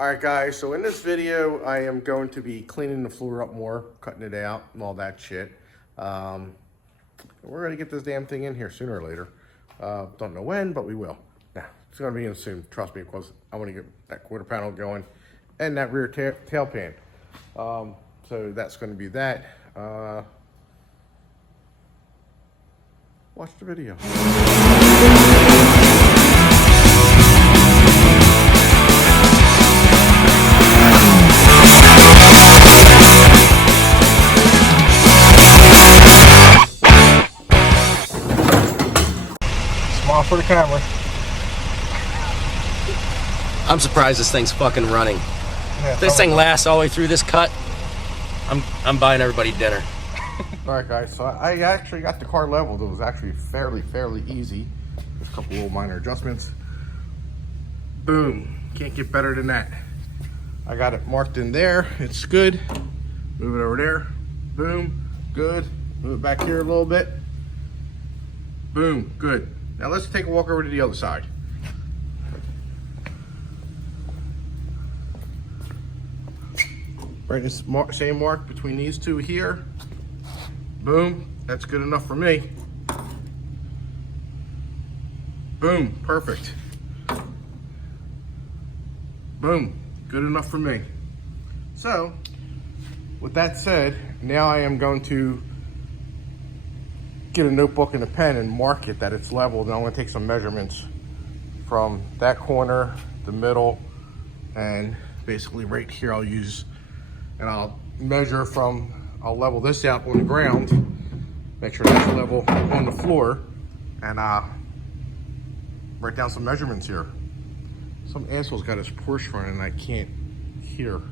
Alright guys, so in this video I am going to be cleaning the floor up more, cutting it out and all that shit. We're going to get this damn thing in here sooner or later. Don't know when, but we will. Now, it's going to be in soon, trust me, because I want to get that quarter panel going and that rear tail pan. So that's going to be that. Watch the video. Smile for the camera. I'm surprised this thing's fucking running. Yeah, if this thing lasts all the way through this cut, I'm buying everybody dinner. Alright guys, so I actually got the car leveled. It was actually fairly easy. Just a couple little minor adjustments. Boom. Can't get better than that. I got it marked in there. It's good. Move it over there. Boom. Good. Move it back here a little bit. Boom. Good. Now let's take a walk over to the other side. Right, this same mark between these two here. Boom, that's good enough for me. Boom, perfect. Boom, good enough for me. So, with that said, now I am going to get a notebook and a pen and mark it that it's leveled, and I'm going to take some measurements from that corner, the middle, and basically right here I'll use, and I'll measure from, I'll level this out on the ground, make sure that's level on the floor, and write down some measurements here. Some asshole's got his Porsche running and I can't hear. All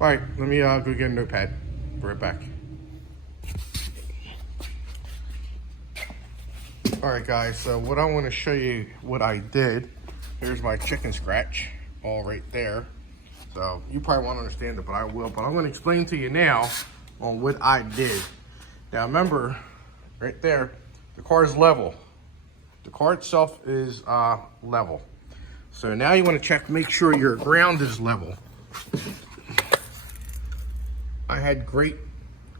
right, let me go get a notepad. Be right back. All right guys, so what I want to show you what I did. Here's my chicken scratch, all right there. So you probably won't understand it, but I will. But I'm going to explain to you now on what I did. Now remember, right there, the car is level. The car itself is level. So now you want to check, make sure your ground is level. I had great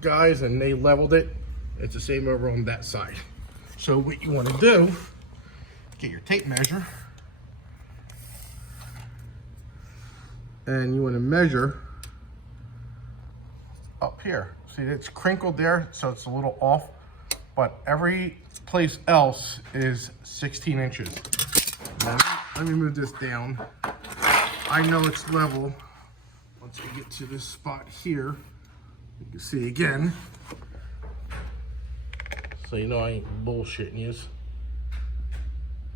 guys and they leveled it. It's the same over on that side. So what you want to do, get your tape measure. And you want to measure up here. See, it's crinkled there, so it's a little off, but every place else is 16 inches. Now, let me move this down. I know it's level. Once we get to this spot here, you can see again. So you know I ain't bullshitting you.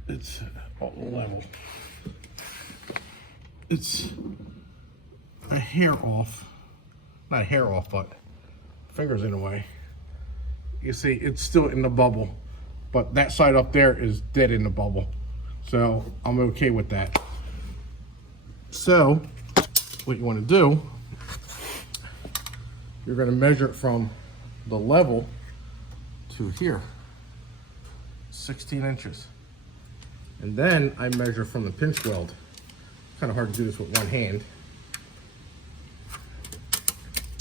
It's all level. It's a hair off. Not a hair off, but fingers in the way. You see, it's still in the bubble, but that side up there is dead in the bubble. So I'm okay with that. So what you want to do, you're going to measure it from the level to here, 16 inches. And then I measure from the pinch weld. Kind of hard to do this with one hand.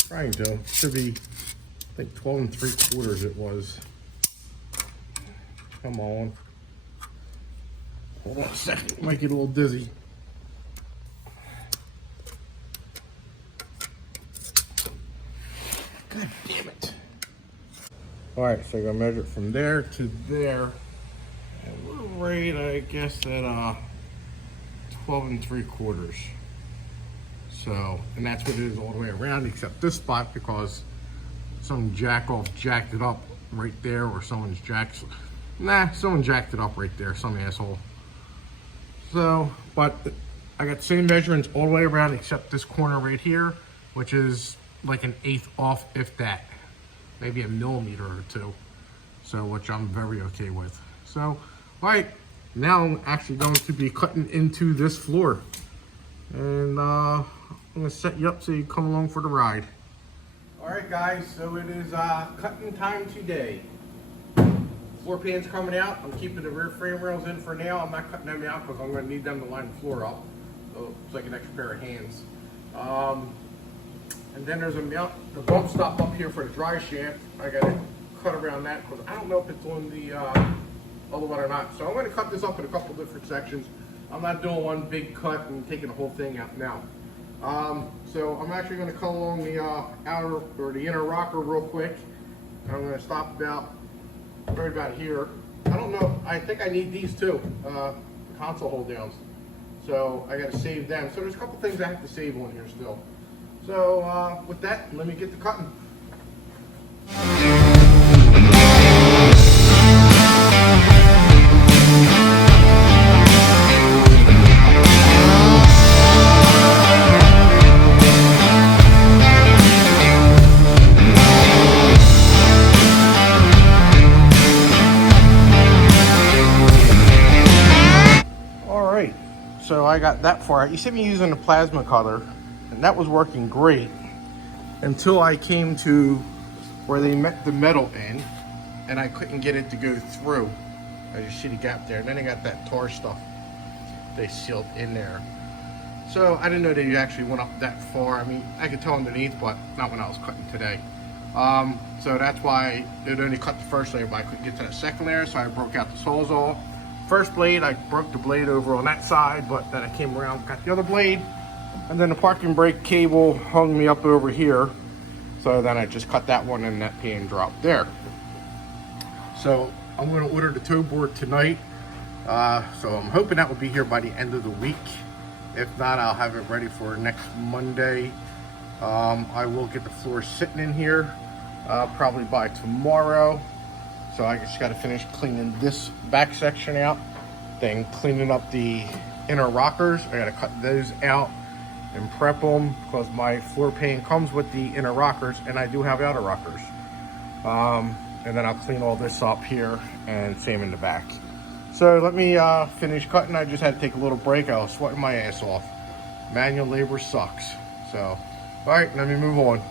Trying to. Should be, I think 12 3/4 it was. Come on. Hold on a second, might get a little dizzy. God damn it. All right, so I'm gonna measure it from there to there. And we're right, I guess, at 12 3/4. So, and that's what it is all the way around except this spot, because some jack-off jacked it up right there, or someone jacked it up right there, some asshole. So, but I got the same measurements all the way around except this corner right here, which is like an 1/8 off, if that. Maybe a millimeter or two. So, which I'm very okay with. So, all right, now I'm actually going to be cutting into this floor. And I'm gonna set you up so you come along for the ride. All right guys, so it is cutting time today. Floor pan's coming out. I'm keeping the rear frame rails in for now. I'm not cutting them out because I'm gonna need them to line the floor up. it's like an extra pair of hands. And then there's the bump stop up here for the dry shaft. I got to cut around that because I don't know if it's on the other one or not. So I'm going to cut this up in a couple different sections. I'm not doing one big cut and taking the whole thing out now. So I'm actually going to cut along the outer or the inner rocker real quick. I'm going to stop right about here. I don't know. I think I need these too, console hold downs. So I got to save them. So there's a couple things I have to save on here still. So with that, let me get to cutting. So I got that far out. You see me using the plasma cutter, and that was working great until I came to where they met the metal in, and I couldn't get it to go through. I just see the gap there, and then I got that tar stuff they sealed in there. So I didn't know they actually went up that far. I mean, I could tell underneath, but not when I was cutting today. So that's why it only cut the first layer, but I couldn't get to the second layer, so I broke out the Sawzall. First blade, I broke the blade over on that side, but then I came around, got the other blade, and then the parking brake cable hung me up over here. So then I just cut that one and that pin dropped there. So I'm gonna order the toe board tonight. So I'm hoping that will be here by the end of the week. If not, I'll have it ready for next Monday. I will get the floor sitting in here probably by tomorrow. So I just got to finish cleaning this back section out, then cleaning up the inner rockers. I got to cut those out and prep them because my floor pan comes with the inner rockers, and I do have outer rockers. And then I'll clean all this up here and same in the back. So let me finish cutting. I just had to take a little break. I was sweating my ass off. Manual labor sucks. So, all right, let me move on.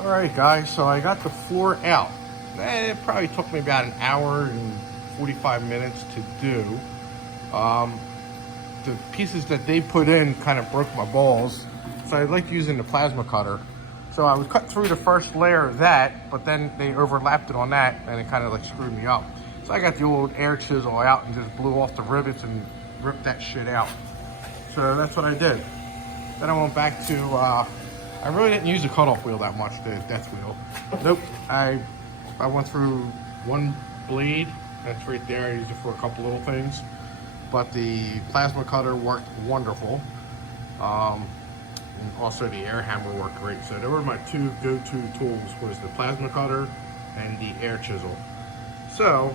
Alright guys, so I got the floor out. It probably took me about an hour and 45 minutes to do. The pieces that they put in kind of broke my balls, so I like using the plasma cutter. So I was cut through the first layer of that, but then they overlapped it on that, and it kind of like screwed me up. So I got the old air chisel out and just blew off the rivets and ripped that shit out. So that's what I did. Then I went back to, I really didn't use the cutoff wheel that much, the death wheel. Nope, I went through one blade, that's right there. I used it for a couple little things. But the plasma cutter worked wonderful. And also the air hammer worked great. So they were my two go-to tools, was the plasma cutter and the air chisel. So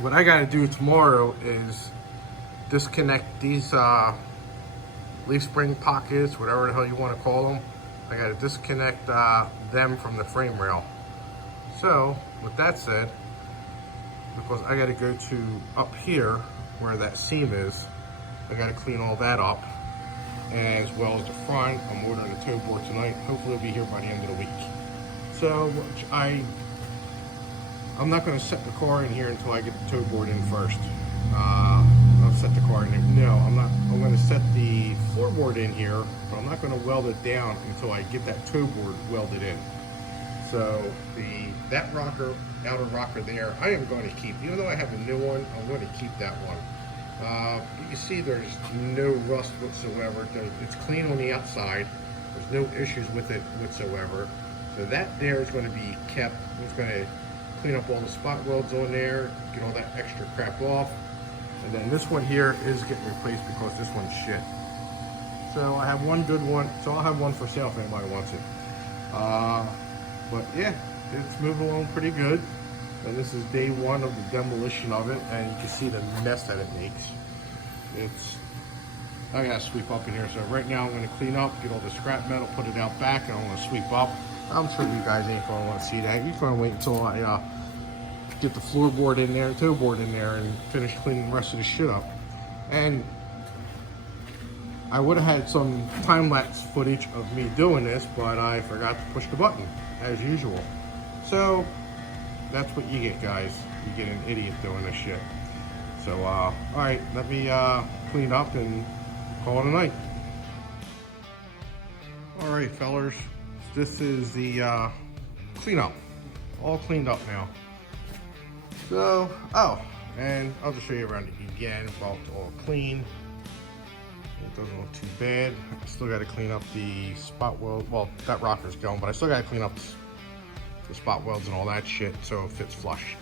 what I gotta do tomorrow is disconnect these leaf spring pockets, whatever the hell you want to call them. I got to disconnect them from the frame rail. So with that said, because I got to go to up here where that seam is, I got to clean all that up, as well as the front. I'm ordering a toe board tonight. Hopefully it'll be here by the end of the week. So I'm not going to set the car in here until I get the toe board in first. I'll set the car in there. No, I'm not. I'm going to set the floorboard in here, but I'm not going to weld it down until I get that toe board welded in. So that rocker outer rocker there, I am going to keep. Even though I have a new one, I'm going to keep that one. You can see there's no rust whatsoever. It's clean on the outside. There's no issues with it whatsoever. So that there is going to be kept. It's going to clean up all the spot welds on there, get all that extra crap off. And then this one here is getting replaced because this one's shit. So I have one good one. So I'll have one for sale if anybody wants it. But yeah, it's moving along pretty good. And this is day one of the demolition of it, and you can see the mess that it makes. I gotta sweep up in here. So right now I'm gonna clean up, get all the scrap metal, put it out back, and I'm gonna sweep up. I'm sure you guys ain't gonna want to see that. You're gonna wait until I get the floorboard in there, toe board in there, and finish cleaning the rest of the shit up. And I would have had some time-lapse footage of me doing this, but I forgot to push the button, as usual. So, that's what you get, guys. You get an idiot doing this shit. So, alright, let me clean up and call it a night. Alright, fellers. This is the cleanup. All cleaned up now. So, and I'll just show you around it again while it's all clean. It doesn't look too bad. I still got to clean up the spot weld. Well, that rocker's going, but I still got to clean up the spot welds and all that shit so it fits flush.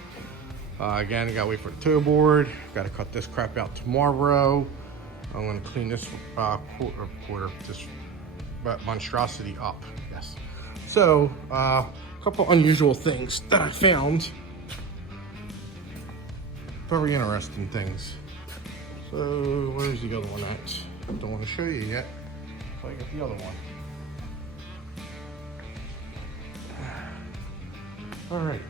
Again, I got to wait for the toe board. Got to cut this crap out tomorrow. I'm going to clean this this monstrosity up. Yes. So, a couple unusual things that I found. Very interesting things. So, where's the other one at? Don't want to show you yet. So I got the other one. All right.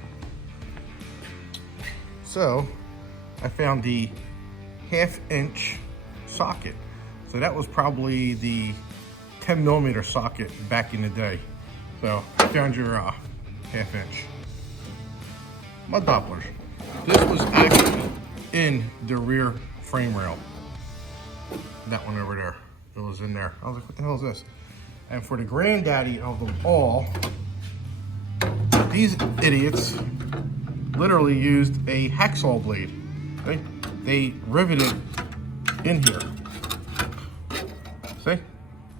So, I found the 1/2 inch socket. So that was probably the 10mm socket back in the day. So, I found your 1/2 inch. My Dopplers. This was actually in the rear frame rail. That one over there. It was in there. I was like, what the hell is this? And for the granddaddy of them all, these idiots literally used a hacksaw blade. They riveted in here. See?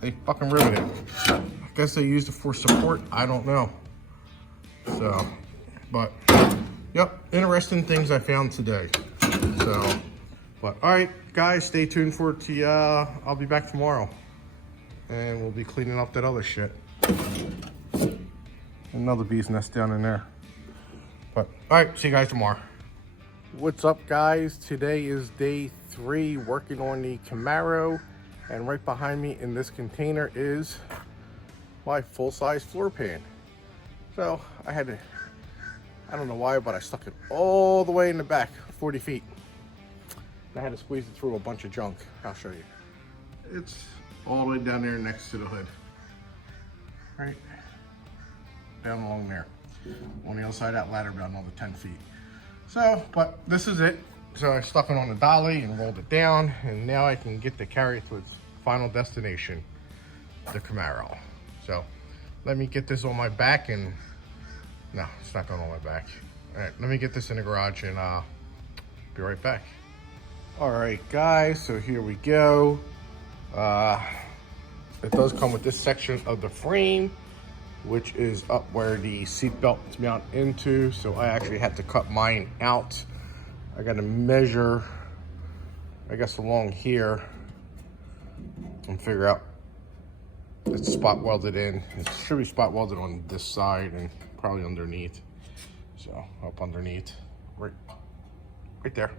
They fucking riveted. I guess they used it for support. I don't know. So, but, yep, interesting things I found today. So, but all right, guys, stay tuned for it. I'll be back tomorrow, and we'll be cleaning up that other shit. Another bee's nest down in there. But all right, see you guys tomorrow. What's up, guys? Today is day 3 working on the Camaro, and right behind me in this container is my full-size floor pan. So I had to, I don't know why, but I stuck it all the way in the back, 40 feet. I had to squeeze it through a bunch of junk. I'll show you. It's all the way down there next to the hood. Right down along there. On the other side of that ladder, about another 10 feet. So, but this is it. So I stuck it on the dolly and rolled it down, and now I can get to carry it to its final destination, the Camaro. So let me get this on my back, and no, it's not going on my back. All right, let me get this in the garage, and be right back. All right, guys, so here we go. It does come with this section of the frame, which is up where the seat belt is mounted into. So I actually had to cut mine out. I got to measure, I guess, along here and figure out it's spot welded in. It should be spot welded on this side and probably underneath. So up underneath, right there.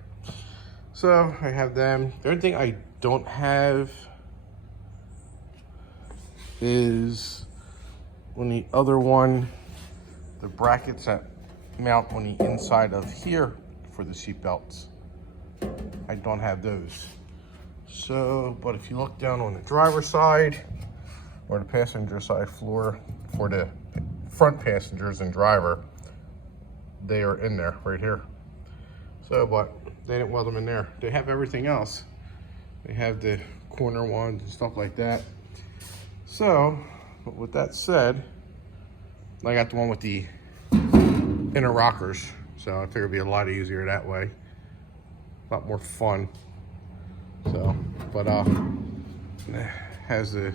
So I have them. The only thing I don't have is on the other one, the brackets that mount on the inside of here for the seat belts. I don't have those. So, but if you look down on the driver's side or the passenger side floor for the front passengers and driver, they are in there right here. So, but they didn't weld them in there. They have everything else. They have the corner ones and stuff like that. So, but with that said, I got the one with the inner rockers So I figured it'd be a lot easier that way. A lot more fun. So, but has the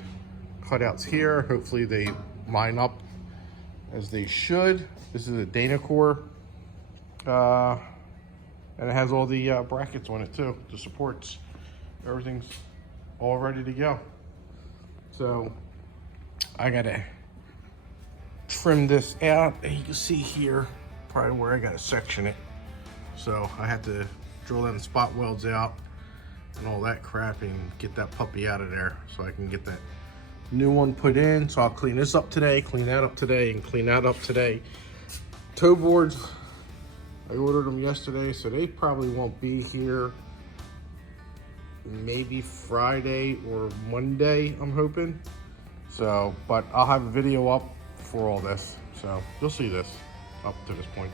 cutouts here. Hopefully they line up as they should. This is a Danacore. And it has all the brackets on it too, the supports. Everything's all ready to go. So I gotta trim this out, and you can see here probably where I gotta section it. So I had to drill them spot welds out and all that crap and get that puppy out of there so I can get that new one put in. So I'll clean this up today, clean that up today, and clean that up today. Toe boards, I ordered them yesterday, so they probably won't be here maybe Friday or Monday, I'm hoping. So, but I'll have a video up for all this. So you'll see this up to this point.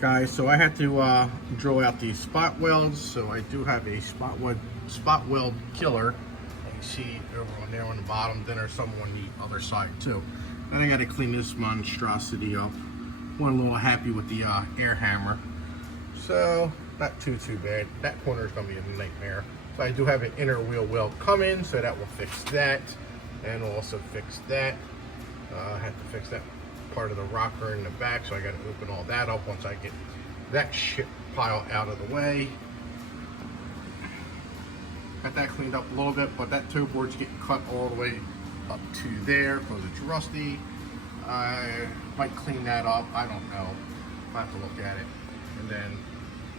Guys, so I had to drill out these spot welds. So I do have a spot weld killer. You can see over on there on the bottom. Then there's some on the other side too. Then I got to clean this monstrosity up. One a little happy with the air hammer. So not too bad. That corner is going to be a nightmare. So I do have an inner wheel weld coming, so that will fix that, and also fix that. I have to fix that part of the rocker in the back, so I got to open all that up once I get that shit pile out of the way. Got that cleaned up a little bit, but that toe board's getting cut all the way up to there because it's rusty. I might clean that up, I don't know. I'll have to look at it, and then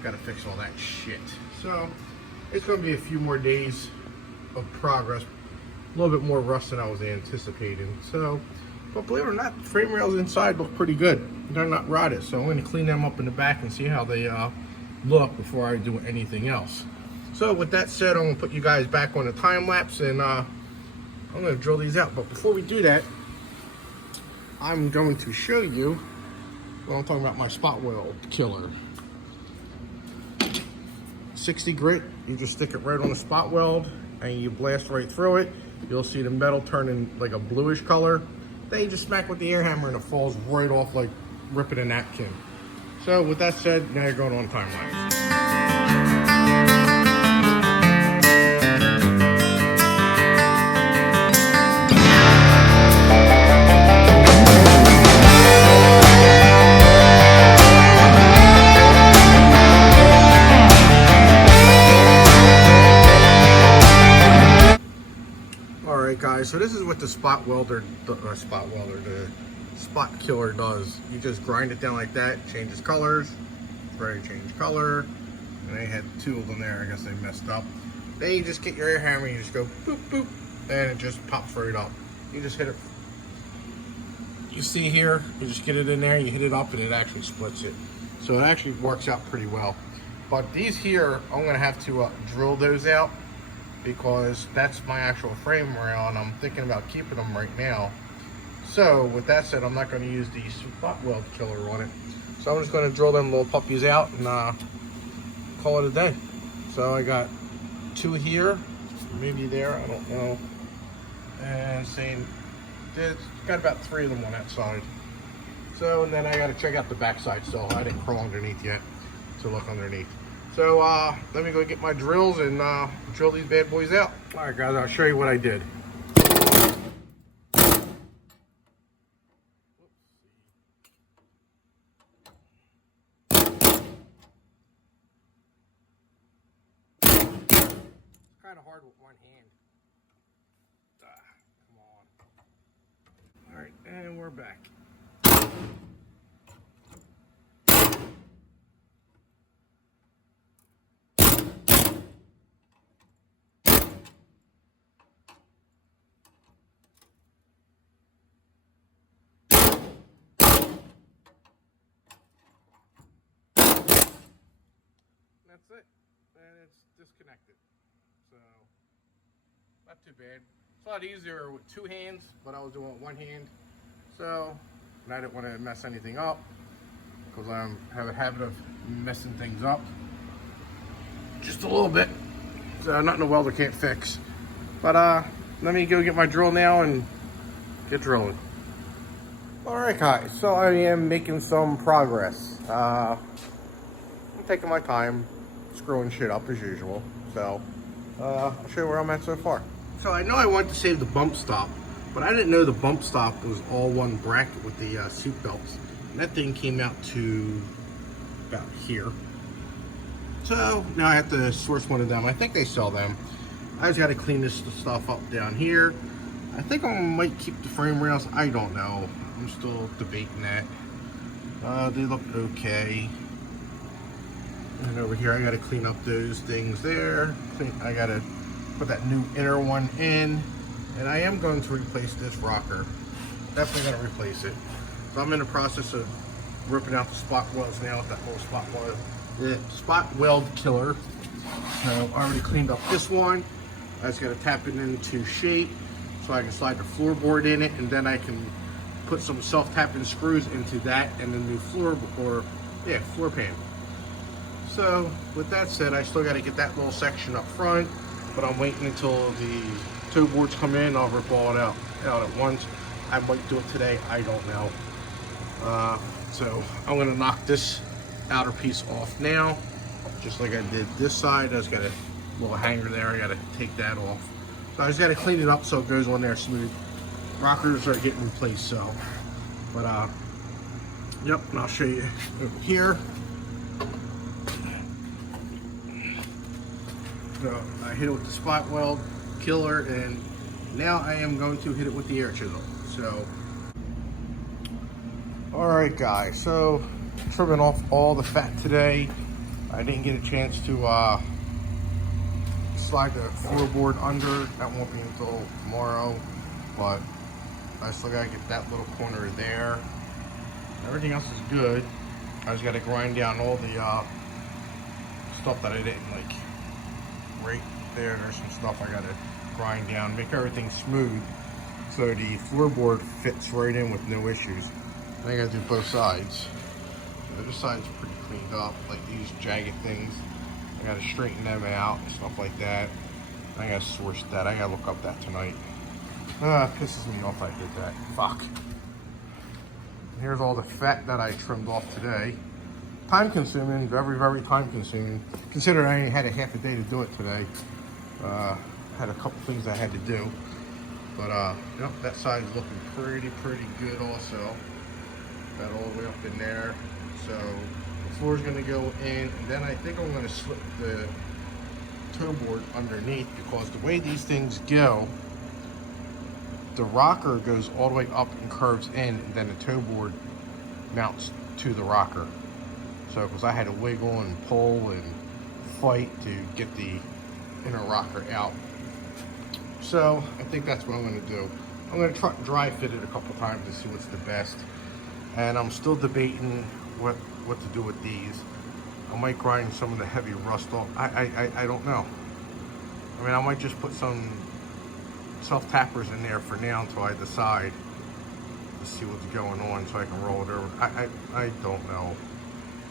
got to fix all that shit. So it's going to be a few more days of progress, a little bit more rust than I was anticipating. So, but believe it or not, the frame rails inside look pretty good. They're not rotted, so I'm going to clean them up in the back and see how they look before I do anything else. So with that said, I'm going to put you guys back on the time lapse, and I'm going to drill these out. But before we do that, I'm going to show you what I'm talking about, my spot weld killer. 60 grit, you just stick it right on the spot weld and you blast right through it. You'll see the metal turning like a bluish color. Then you just smack with the air hammer and it falls right off like ripping a napkin. So with that said, now you're going on time lapse. Alright guys, so this is what the spot killer does. You just grind it down like that, changes colors, ready to change color, and they had two of them there, I guess they messed up. Then you just get your air hammer, you just go boop boop, and it just pops right up. You just hit it. You see here, you just get it in there, you hit it up, and it actually splits it. So it actually works out pretty well. But these here, I'm going to have to drill those out, because that's my actual frame rail and I'm thinking about keeping them right now. So with that said, I'm not going to use the spot weld killer on it. So I'm just going to drill them little puppies out and call it a day. So I got two here, maybe there, I don't know. And same, there's got about three of them on that side. So and then I got to check out the back side still. I didn't crawl underneath yet to look underneath. So let me go get my drills and drill these bad boys out. All right guys, I'll show you what I did. It's kind of hard with one hand. Come on. All right, and we're back. That's it, and it's disconnected. So not too bad. It's a lot easier with two hands, but I was doing it with one hand. So, and I didn't want to mess anything up because I have a habit of messing things up just a little bit. So nothing a welder can't fix. But let me go get my drill now and get drilling. Alright guys, so I am making some progress. I'm taking my time screwing shit up as usual. So I'll show you where I'm at so far. So I know I wanted to save the bump stop, but I didn't know the bump stop was all one bracket with the seat belts. And that thing came out to about here. So now I have to source one of them. I think they sell them. I just got to clean this stuff up down here. I think I might keep the frame rails. I don't know. I'm still debating that. They look okay. And over here I got to clean up those things there. I got to put that new inner one in. And I am going to replace this rocker. Definitely going to replace it. So I'm in the process of ripping out the spot welds now with that little spot weld killer. So I already cleaned up this one. I just got to tap it into shape so I can slide the floorboard in it, and then I can put some self-tapping screws into that and the new floor pan. So with that said, I still got to get that little section up front, but I'm waiting until the toe boards come in. I'll rip all it out at once. I might do it today, I don't know. So I'm gonna knock this outer piece off now, just like I did this side. I just got a little hanger there, I gotta take that off. So I just gotta clean it up so it goes on there smooth. Rockers are getting replaced, so. But yep, and I'll show you over here. So I hit it with the spot weld killer, and now I am going to hit it with the air chisel. So, all right guys, so trimming off all the fat today. I didn't get a chance to slide the floorboard under. That won't be until tomorrow, but I still gotta get that little corner there. Everything else is good. I just gotta grind down all the stuff that I didn't like. Right there, there's some stuff I gotta grind down, make everything smooth so the floorboard fits right in with no issues. I gotta do both sides. The other side's pretty cleaned up, like these jagged things. I gotta straighten them out and stuff like that. I gotta source that. I gotta look up that tonight. Pisses me off I did that. Fuck. Here's all the fat that I trimmed off today. Time consuming, very, very time consuming. Considering I only had a half a day to do it today. Had a couple things I had to do. But yep, that side is looking pretty good also. Got all the way up in there. So the floor's gonna go in, and then I think I'm gonna slip the toe board underneath, because the way these things go, the rocker goes all the way up and curves in, and then the toe board mounts to the rocker. So because I had to wiggle and pull and fight to get the inner rocker out. So I think that's what I'm gonna do. I'm gonna try dry fit it a couple times to see what's the best. And I'm still debating what to do with these. I might grind some of the heavy rust off. I don't know. I mean, I might just put some self-tappers in there for now until I decide to see what's going on so I can roll it over. I don't know.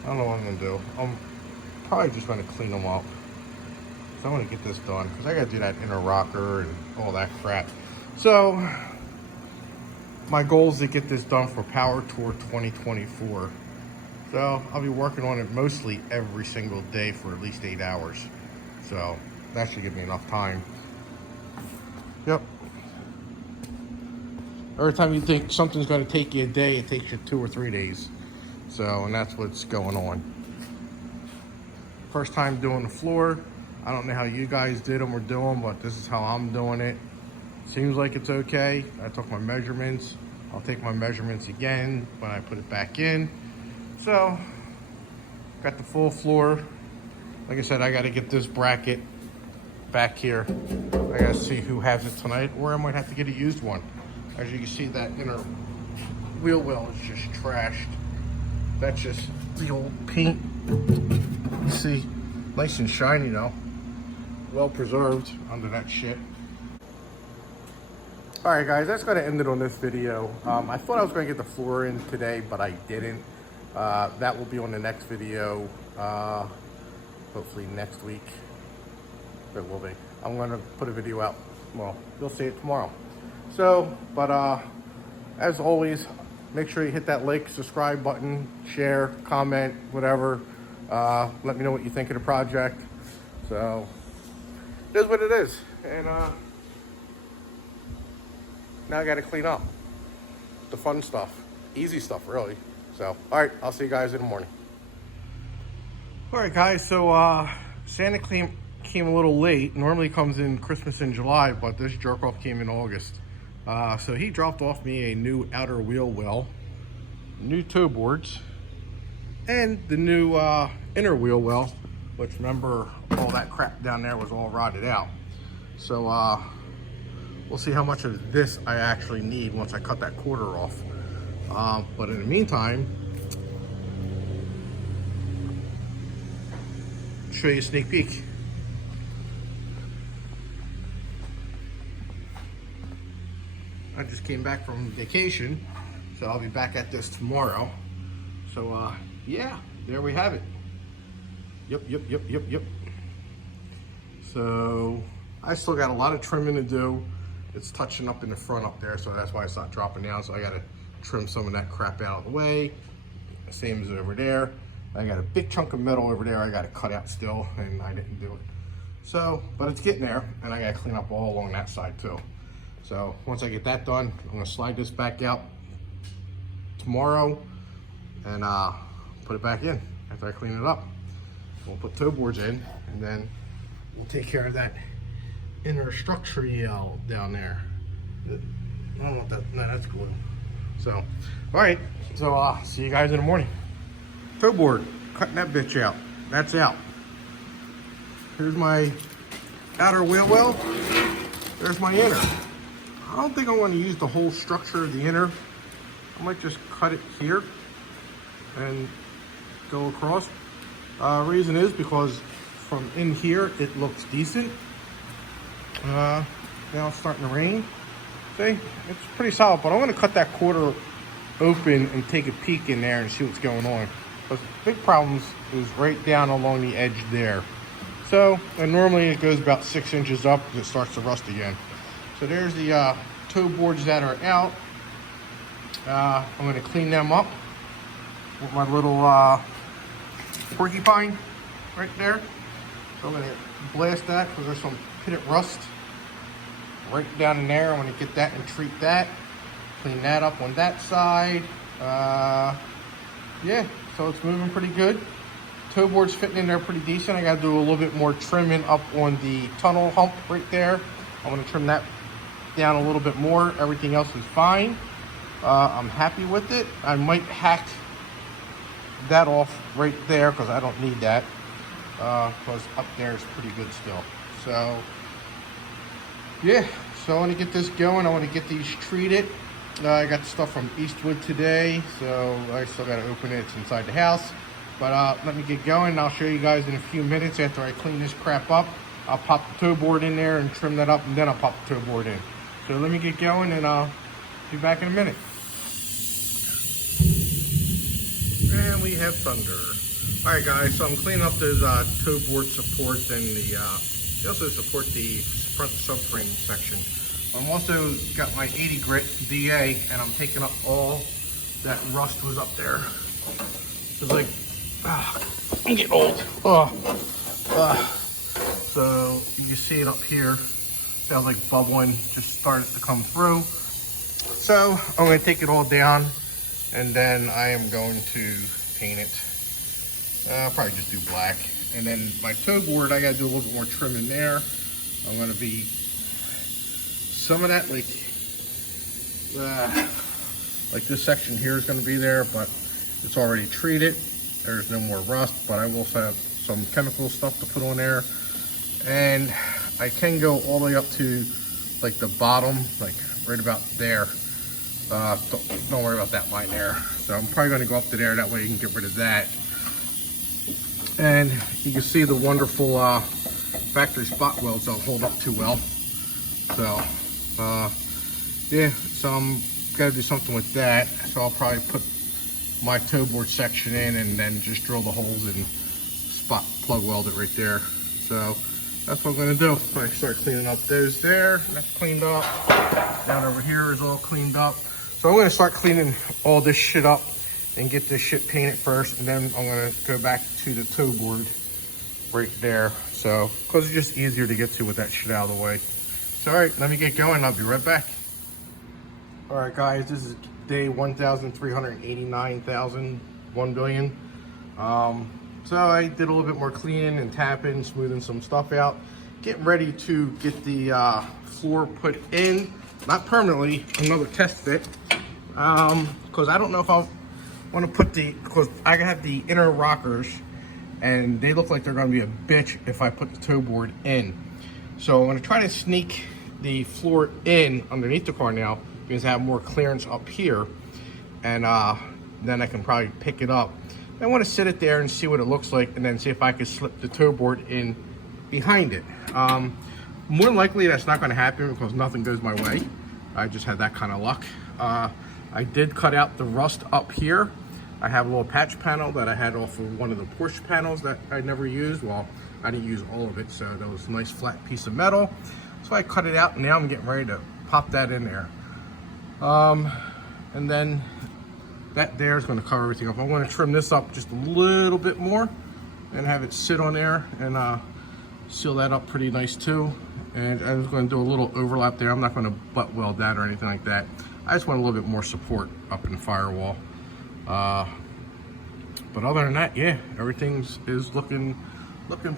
I don't know what I'm gonna do. I'm probably just gonna clean them up. So I'm gonna get this done because I gotta do that inner rocker and all that crap. So my goal is to get this done for Power Tour 2024. So I'll be working on it mostly every single day for at least 8 hours. So that should give me enough time. Yep. Every time you think something's gonna take you a day, it takes you 2 or 3 days. So, and that's what's going on. First time doing the floor. I don't know how you guys did them or do them, but this is how I'm doing it. Seems like it's okay. I took my measurements. I'll take my measurements again when I put it back in. So, got the full floor. Like I said, I gotta get this bracket back here. I gotta see who has it tonight, or I might have to get a used one. As you can see, that inner wheel well is just trashed. That's just the old paint. You see, nice and shiny though. Well preserved under that shit. All right, guys, that's going to end it on this video. I thought I was going to get the floor in today, but I didn't. That will be on the next video, hopefully next week. It will be. I'm going to put a video out. Well, you'll see it tomorrow. So, but as always, make sure you hit that like, subscribe button, share, comment, whatever. Let me know what you think of the project. So, it is what it is. And now I got to clean up the fun stuff, easy stuff, really. So, all right, I'll see you guys in the morning. All right, guys. So Santa came a little late. Normally comes in Christmas in July, but this jerk off came in August. So he dropped off me a new outer wheel well, new toe boards, and the new inner wheel well, which, remember, all that crap down there was all rotted out. So we'll see how much of this I actually need once I cut that quarter off. But in the meantime, show you a sneak peek. I just came back from vacation, so I'll be back at this tomorrow. So yeah, there we have it. Yep. So I still got a lot of trimming to do. It's touching up in the front up there, so that's why it's not dropping down. So I got to trim some of that crap out of the way. Same as over there. I got a big chunk of metal over there I got to cut out still, and I didn't do it. So, but it's getting there, and I got to clean up all along that side too. So once I get that done, I'm gonna slide this back out tomorrow and put it back in after I clean it up. We'll put toe boards in, and then we'll take care of that inner structure down there. I don't know what that, no, that's glue. So, all right, so see you guys in the morning. Toe board, cutting that bitch out. That's out. Here's my outer wheel well. There's my inner. I don't think I want to use the whole structure of the inner. I might just cut it here and go across. Reason is because from in here it looks decent. Now it's starting to rain. See, it's pretty solid, but I'm going to cut that quarter open and take a peek in there and see what's going on. But the big problem is right down along the edge there. So, and normally it goes about 6 inches up because it starts to rust again. So there's the toe boards that are out. I'm going to clean them up with my little porcupine right there. So I'm going to blast that because there's some pitted rust right down in there. I'm going to get that and treat that. Clean that up on that side. Yeah, so it's moving pretty good. Toe board's fitting in there pretty decent. I got to do a little bit more trimming up on the tunnel hump right there. I'm going to trim that down a little bit more. Everything else is fine. I'm happy with it. I might hack that off right there because I don't need that. Because up there is pretty good still. So yeah, so I want to get this going. I want to get these treated. I got stuff from Eastwood today, so I still got to open it. It's inside the house. But let me get going. I'll show you guys in a few minutes after I clean this crap up. I'll pop the toe board in there and trim that up, and then I'll pop the toe board in. So let me get going, and I'll be back in a minute. And we have thunder. All right, guys, so I'm cleaning up those toe board supports and they also support the front subframe section. I'm also got my 80 grit DA, and I'm taking up all that rust was up there. It's like, I'm getting old. So you can see it up here. Sounds like bubbling just started to come through. So I'm going to take it all down, and then I am going to paint it. I'll probably just do black. And then my toe board, I got to do a little bit more trim in there. I'm going to be some of that, like this section here is going to be there, but it's already treated. There's no more rust, but I will have some chemical stuff to put on there. And I can go all the way up to like the bottom, like right about there. Don't worry about that line there. So I'm probably going to go up to there. That way you can get rid of that. And you can see the wonderful factory spot welds don't hold up too well. So yeah, so I'm gotta do something with that. So I'll probably put my toe board section in and then just drill the holes and spot plug weld it right there. So that's what I'm gonna do. I start cleaning up those there. That's cleaned up. Down over here is all cleaned up. So I'm gonna start cleaning all this shit up and get this shit painted first, and then I'm gonna go back to the toe board right there. So, cause it's just easier to get to with that shit out of the way. So all right, let me get going. I'll be right back. All right, guys, this is day 1,389,000, 1 billion. So I did a little bit more cleaning and tapping, smoothing some stuff out, getting ready to get the floor put in, not permanently, another test fit. Because I don't know if I want to put because I have the inner rockers and they look like they're going to be a bitch if I put the toe board in. So I'm going to try to sneak the floor in underneath the car now, because I have more clearance up here, and then I can probably pick it up. I want to sit it there and see what it looks like, and then see if I can slip the toe board in behind it. More likely that's not going to happen because nothing goes my way. I just had that kind of luck. I did cut out the rust up here. I have a little patch panel that I had off of one of the Porsche panels that I never used. Well, I didn't use all of it, so that was a nice flat piece of metal. So I cut it out, and now I'm getting ready to pop that in there. And then that there is going to cover everything up. I'm going to trim this up just a little bit more and have it sit on there and seal that up pretty nice too. And I'm just going to do a little overlap there. I'm not going to butt weld that or anything like that. I just want a little bit more support up in the firewall. But other than that, yeah, everything is looking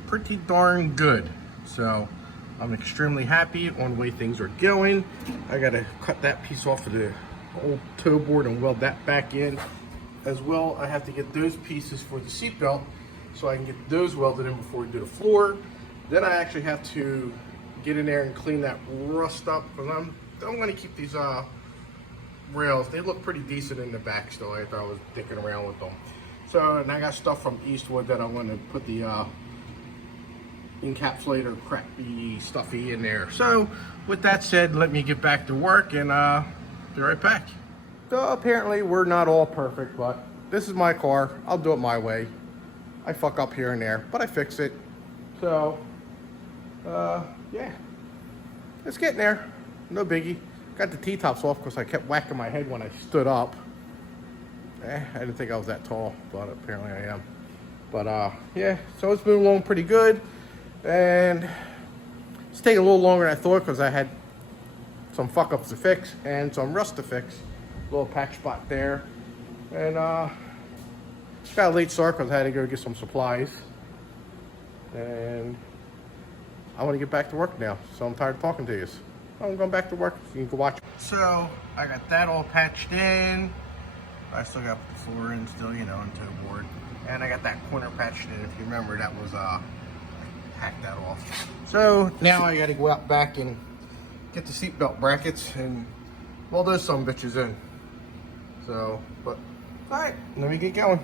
pretty darn good. So I'm extremely happy on the way things are going. I got to cut that piece off of the old toe board and weld that back in. As well, I have to get those pieces for the seatbelt so I can get those welded in before we do the floor. Then I actually have to get in there and clean that rust up, because I'm going to keep these rails. They look pretty decent in the back still after I was dicking around with them. So, and I got stuff from Eastwood that I want to put the encapsulator crappy stuffy in there. So with that said, let me get back to work and be right back. So apparently we're not all perfect, but this is my car. I'll do it my way. I fuck up here and there, but I fix it. So yeah, it's getting there. No biggie. Got the T-tops off because I kept whacking my head when I stood up. I didn't think I was that tall, but apparently I am. But yeah, so it's moving along pretty good. And it's taking a little longer than I thought because I had some fuck ups to fix and some rust to fix. Little patch spot there. And got a late start because I had to go get some supplies. And I want to get back to work now, so I'm tired of talking to you. I'm going back to work. You can watch. So I got that all patched in. I still got the floor in still, you know, and toe board. And I got that corner patched in. If you remember, that was hack that off. So now I got to go out back and get the seatbelt brackets and weld those some bitches in. So, but all right, let me get going.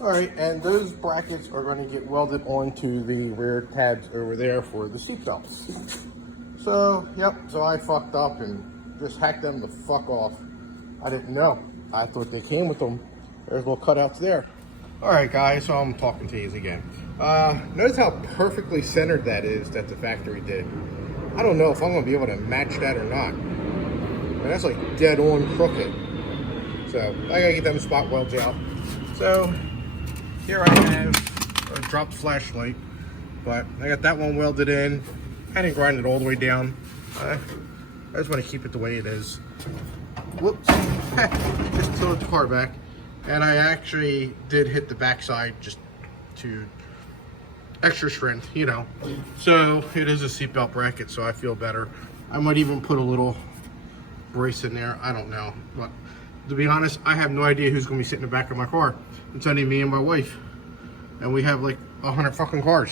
All right, and those brackets are going to get welded onto the rear tabs over there for the seatbelts. So, yep, so I fucked up and just hacked them the fuck off. I didn't know. I thought they came with them. There's little cutouts there. All right, guys, so I'm talking to you again. Notice how perfectly centered that is that the factory did. I don't know if I'm gonna be able to match that or not. And that's like dead on crooked. So I gotta get them spot welds out. So here I have a dropped flashlight, but I got that one welded in. I didn't grind it all the way down. I just want to keep it the way it is. Whoops, just tilted the car back. And I actually did hit the backside just to extra strength, you know. So it is a seatbelt bracket, so I feel better. I might even put a little brace in there. I don't know. But to be honest, I have no idea who's going to be sitting in the back of my car. It's only me and my wife. And we have like 100 fucking cars.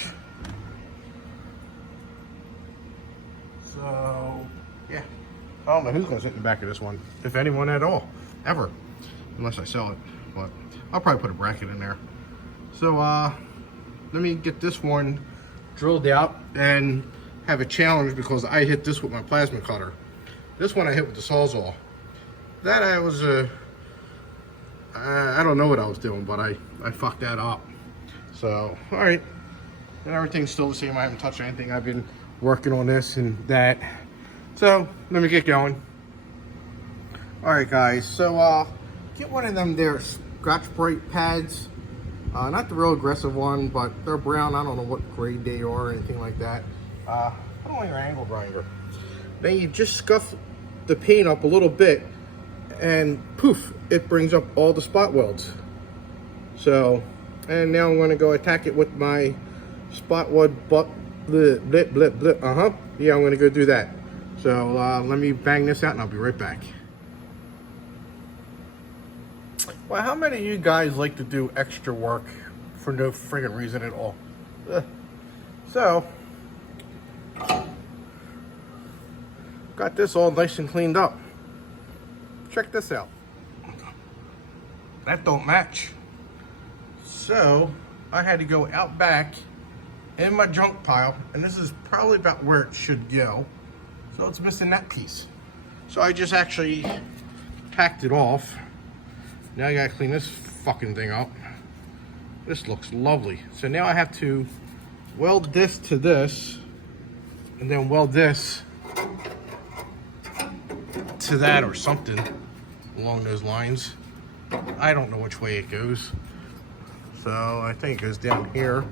So, yeah. I don't know who's going to sit in the back of this one. If anyone at all. Ever. Unless I sell it. But I'll probably put a bracket in there. So let me get this one drilled out and have a challenge because I hit this with my plasma cutter. This one I hit with the Sawzall. That I was, I don't know what I was doing, but I fucked that up. So, all right. And everything's still the same. I haven't touched anything. I've been working on this and that. So, let me get going. All right, guys. So, get one of them there scratch brake pads. Not the real aggressive one, but they're brown. I don't know what grade they are or anything like that. Put on your angle grinder. Then you just scuff the paint up a little bit, and poof, it brings up all the spot welds. So, and now I'm going to go attack it with my spot weld yeah, I'm going to go do that. So let me bang this out and I'll be right back. Well, how many of you guys like to do extra work for no friggin' reason at all? So, got this all nice and cleaned up. Check this out. That don't match. So, I had to go out back in my junk pile, and this is probably about where it should go. So it's missing that piece. So I just actually packed it off. Now I gotta clean this fucking thing up. This looks lovely. So now I have to weld this to this, and then weld this to that or something along those lines. I don't know which way it goes. So I think it goes down here.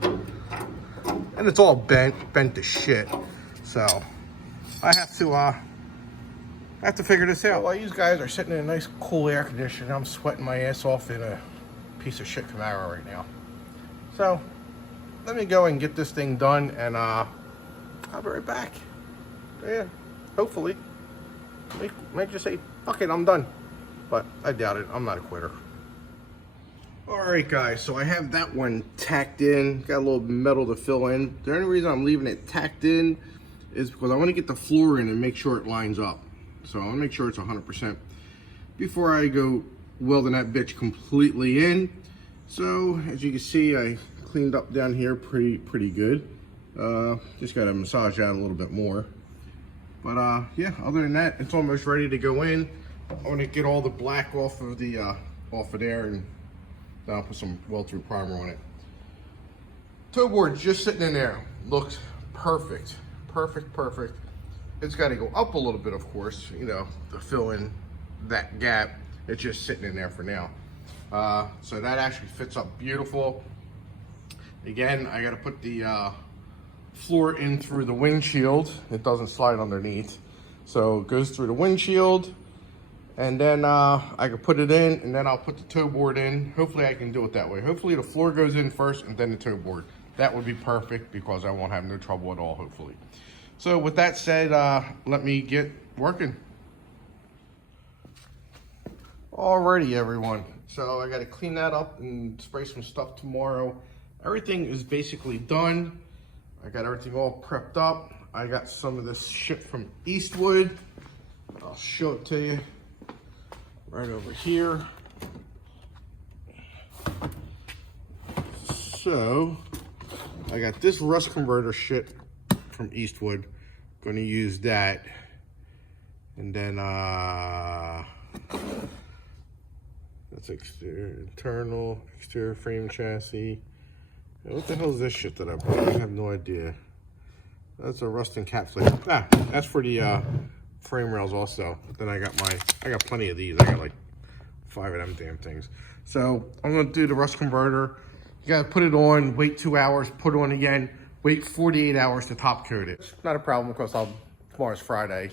And it's all bent to shit. So I have to figure this out. While you guys are sitting in a nice cool air conditioner, I'm sweating my ass off in a piece of shit Camaro right now. So let me go and get this thing done, and I'll be right back. Yeah, hopefully. Might just say, fuck it, I'm done. But I doubt it. I'm not a quitter. Alright guys, so I have that one tacked in. Got a little metal to fill in. The only reason I'm leaving it tacked in is because I want to get the floor in and make sure it lines up. So I want to make sure it's 100% before I go welding that bitch completely in. So as you can see, I cleaned up down here pretty good. Just got to massage out a little bit more. But yeah, other than that, it's almost ready to go in. I want to get all the black off of there, and then I'll put some weld-through primer on it. Toe board's just sitting in there. Looks perfect. Perfect. It's got to go up a little bit, of course, you know, to fill in that gap. It's just sitting in there for now. So that actually fits up beautiful. Again, I got to put the floor in through the windshield. It doesn't slide underneath. So it goes through the windshield. And then I can put it in, and then I'll put the toe board in. Hopefully I can do it that way. Hopefully the floor goes in first and then the toe board. That would be perfect because I won't have no trouble at all, hopefully. So with that said, let me get working. Alrighty everyone. So I gotta clean that up and spray some stuff tomorrow. Everything is basically done. I got everything all prepped up. I got some of this shit from Eastwood. I'll show it to you. Right over here. So I got this rust converter shit from Eastwood. Gonna use that. And then that's internal, exterior frame chassis. What the hell is this shit that I bought? I have no idea. That's a rust encapsulator. That's for the frame rails also. Then I got plenty of these. I got like 5 of them damn things. So I'm gonna do the rust converter. You gotta put it on, wait 2 hours, put it on again, wait 48 hours to top coat it. It's not a problem because tomorrow's Friday.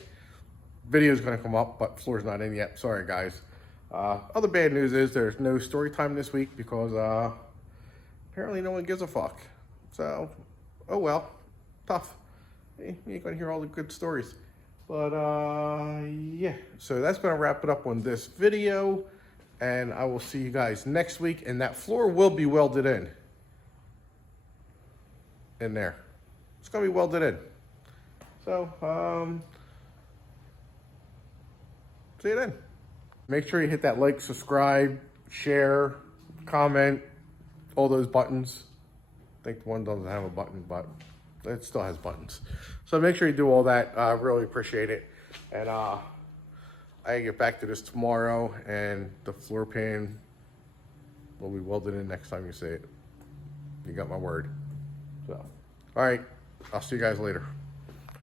Video's gonna come up, but floor's not in yet. Sorry guys. Other bad news is there's no story time this week because apparently no one gives a fuck. So, oh well, tough. You ain't gonna hear all the good stories. But yeah, so that's gonna wrap it up on this video, and I will see you guys next week. And that floor will be welded in there. It's gonna be welded in. So see you then. Make sure you hit that like, subscribe, share, comment, all those buttons. I think one doesn't have a button, but it still has buttons. So make sure you do all that. I really appreciate it. And I get back to this tomorrow, and the floor pan will be welded in next time you see it. You got my word. So, all right, I'll see you guys later.